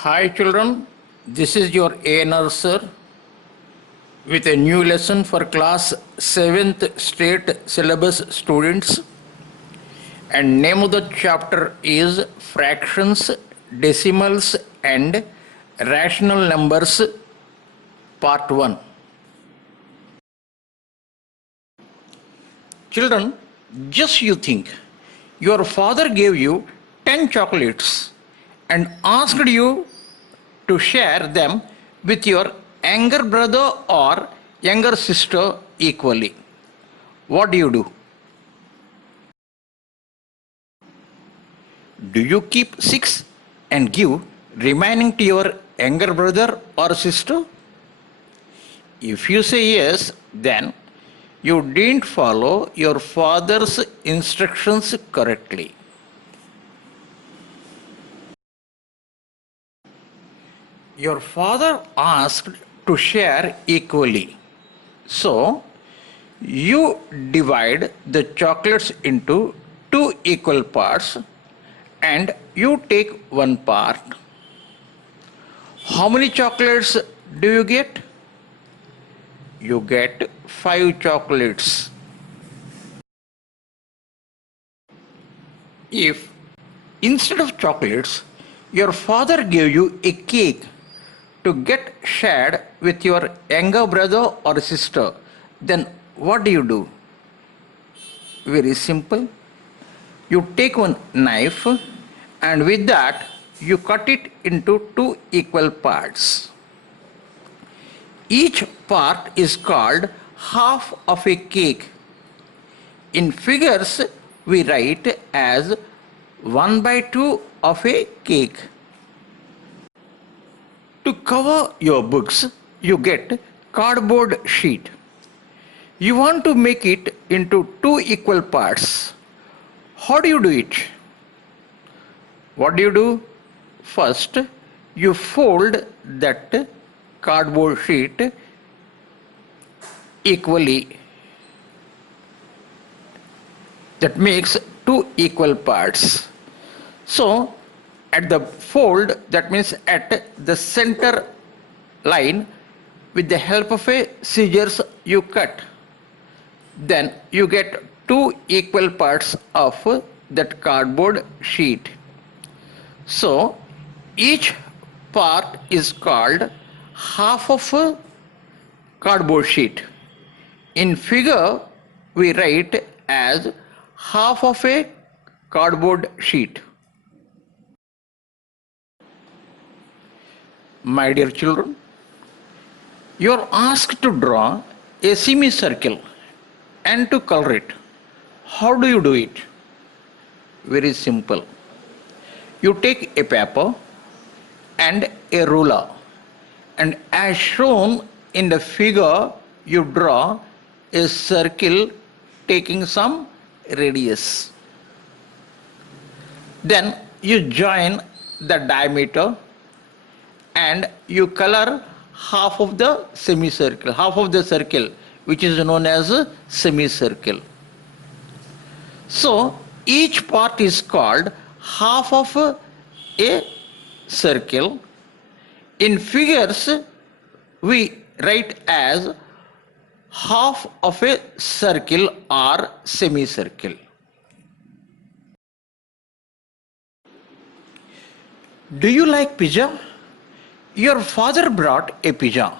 Hi children, this is your ANR sir with a new lesson for class 7th state syllabus students, and name of the chapter is fractions, decimals and rational numbers part 1. Children, just you think, your father gave you 10 chocolates and asked you to share them with your younger brother or younger sister equally. What do you do? Do you keep 6 and give remaining to your younger brother or sister? If you say yes, then you didn't follow your father's instructions correctly. Your father asked to share equally. So, you divide the chocolates into 2 equal parts and you take one part. How many chocolates do you get? You get 5 chocolates. If instead of chocolates, your father gave you a cake to get shared with your younger brother or sister, then what do? Very simple. You take one knife and with that you cut it into 2 equal parts. Each part is called half of a cake. In figures, we write as 1/2 of a cake. To cover your books, you get cardboard sheet. You want to make it into 2 equal parts. How do you do it? What do? First, you fold that cardboard sheet equally. That makes 2 equal parts. So, at the fold, that means at the center line, with the help of a scissors, you cut. Then you get 2 equal parts of that cardboard sheet. So, each part is called half of a cardboard sheet. In figure, we write as half of a cardboard sheet. My dear children, you are asked to draw a semicircle and to color it. How do you do it? Very simple. You take a paper and a ruler, and as shown in the figure, you draw a circle taking some radius. Then you join the diameter and you color half of the semicircle, half of the circle, which is known as a semicircle. So each part is called half of a circle. In figures, we write as half of a circle or semicircle. Do you like pizza? Your father brought a pizza.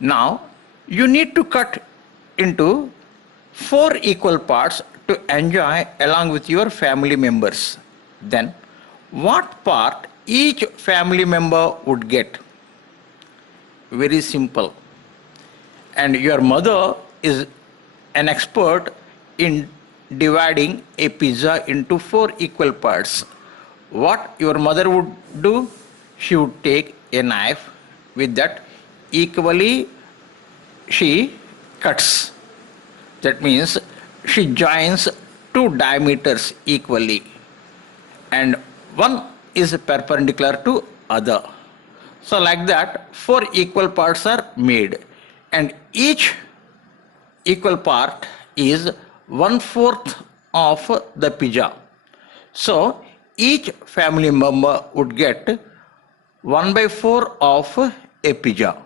Now you need to cut into 4 equal parts to enjoy along with your family members. Then what part each family member would get? Very simple. And your mother is an expert in dividing a pizza into 4 equal parts. What your mother would do? She would take a knife, with that equally she cuts. That means she joins 2 diameters equally and one is perpendicular to other. So like that 4 equal parts are made and each equal part is 1/4 of the pizza. So each family member would get 1 by 4 of a pizza.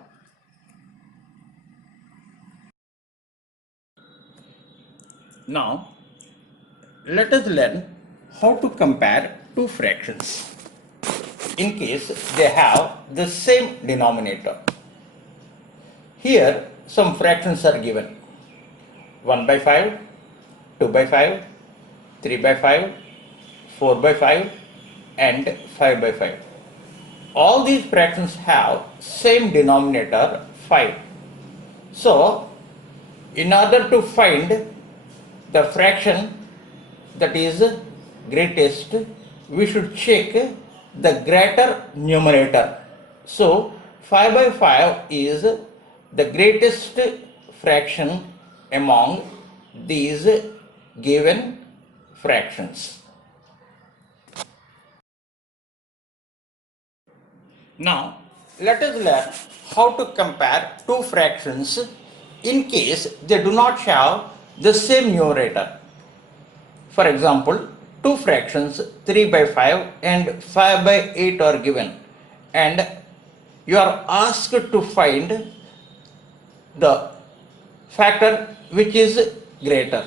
Now, let us learn how to compare two fractions in case they have the same denominator. Here, some fractions are given: 1 by 5, 2 by 5, 3 by 5, 4 by 5, and 5 by 5. All these fractions have same denominator 5. So, in order to find the fraction that is greatest, we should check the greater numerator. So 5 by 5 is the greatest fraction among these given fractions. Now let us learn how to compare two fractions in case they do not have the same numerator. For example, two fractions 3 by 5 and 5 by 8 are given, and you are asked to find the factor which is greater.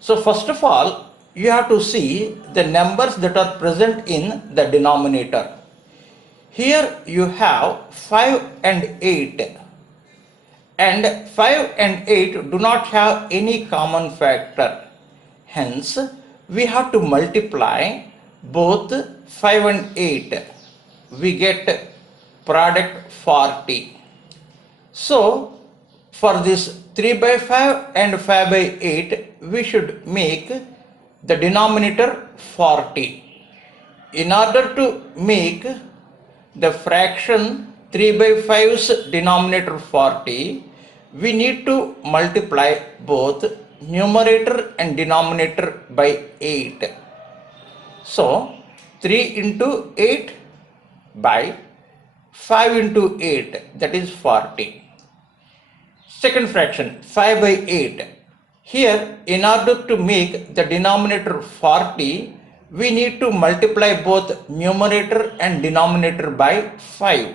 So first of all, you have to see the numbers that are present in the denominator. Here you have 5 and 8, and 5 and 8 do not have any common factor. Hence, we have to multiply both 5 and 8. We get product 40. So, for this 3 by 5 and 5 by 8, we should make the denominator 40. In order to make the fraction 3 by 5's denominator 40, we need to multiply both numerator and denominator by 8. So 3 into 8 by 5 into 8, that is 40. Second fraction 5 by 8. Here, in order to make the denominator 40, we need to multiply both numerator and denominator by 5.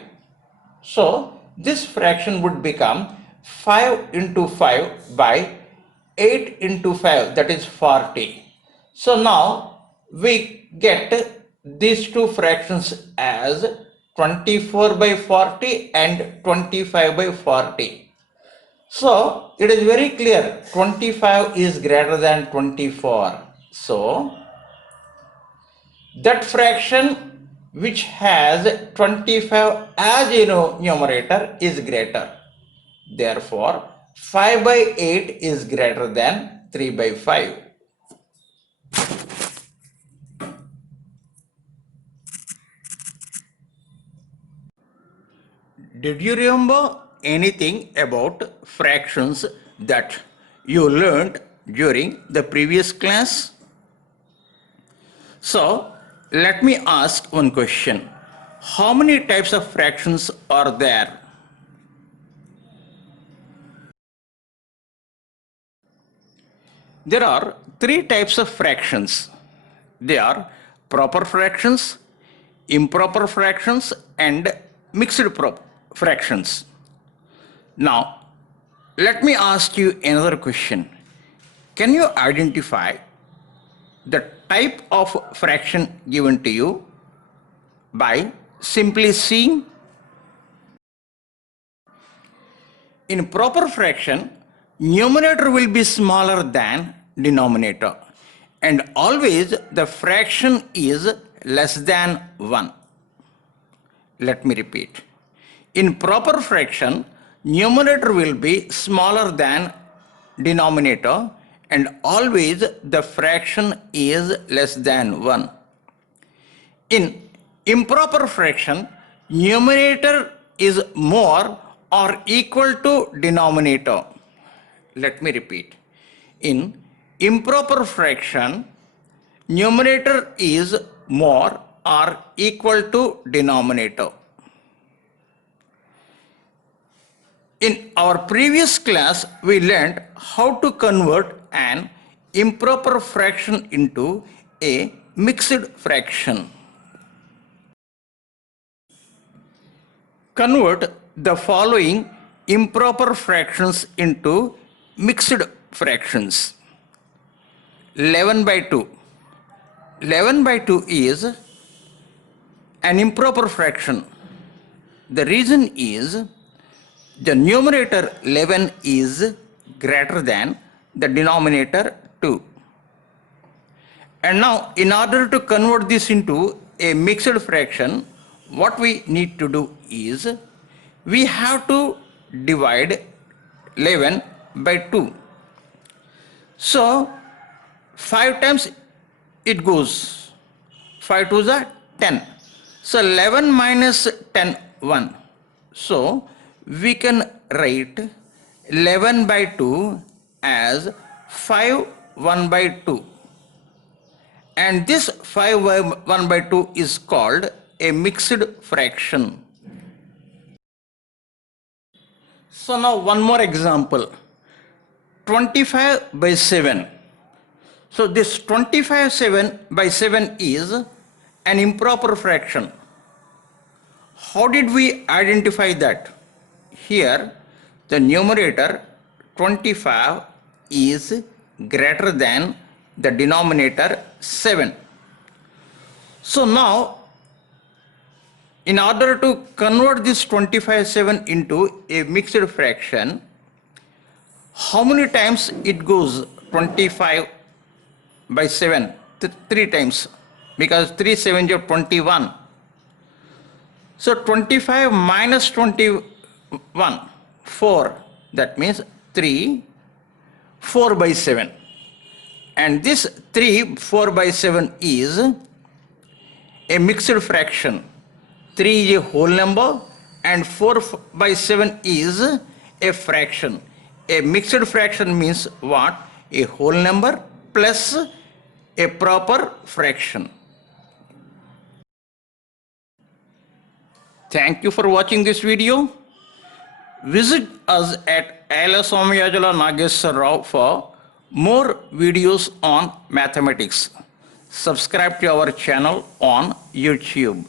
So this fraction would become 5 into 5 by 8 into 5, that is 40. So now we get these two fractions as 24 by 40 and 25 by 40. So it is very clear 25 is greater than 24. So that fraction which has 25 as a numerator is greater. Therefore, 5 by 8 is greater than 3 by 5. Did you remember anything about fractions that you learned during the previous class? So, let me ask one question. How many types of fractions are there? There are three types of fractions. They are proper fractions, improper fractions, and mixed fractions. Now, let me ask you another question. Can you identify the type of fraction given to you by simply seeing? In proper fraction, numerator will be smaller than denominator, and always the fraction is less than 1. Let me repeat. In proper fraction, numerator will be smaller than denominator, and always the fraction is less than 1. In improper fraction, numerator is more or equal to denominator. Let me repeat. In improper fraction, numerator is more or equal to denominator. In our previous class, we learned how to convert an improper fraction into a mixed fraction. convert the following improper fractions into mixed fractions. 11 by 2. 11 by 2 is an improper fraction. The reason is the numerator 11 is greater than the denominator 2. And now, in order to convert this into a mixed fraction, what we need to do is we have to divide 11 by 2. So 5 times it goes. 5 2s are 10. So 11 minus 10, 1. So we can write 11 by 2 as 5 1 by 2. And this 5 by 1 by 2 is called a mixed fraction. So now one more example. 25 by 7. So this 25 by 7 is an improper fraction. How did we identify that? Here the numerator 25 is greater than the denominator 7. So now, in order to convert this 25/7 into a mixed fraction, how many times it goes 25 by 7? 3 times, because 3 7 is 21. So 25 minus 21, 4. That means 3, 4 by 7. And this 3, 4 by 7 is a mixed fraction. 3 is a whole number and 4 by 7 is a fraction. A mixed fraction means what? A whole number plus a proper fraction. Thank you for watching this video. Visit us at Ayala Somyajula Nageswar Rao for more videos on mathematics. Subscribe to our channel on YouTube.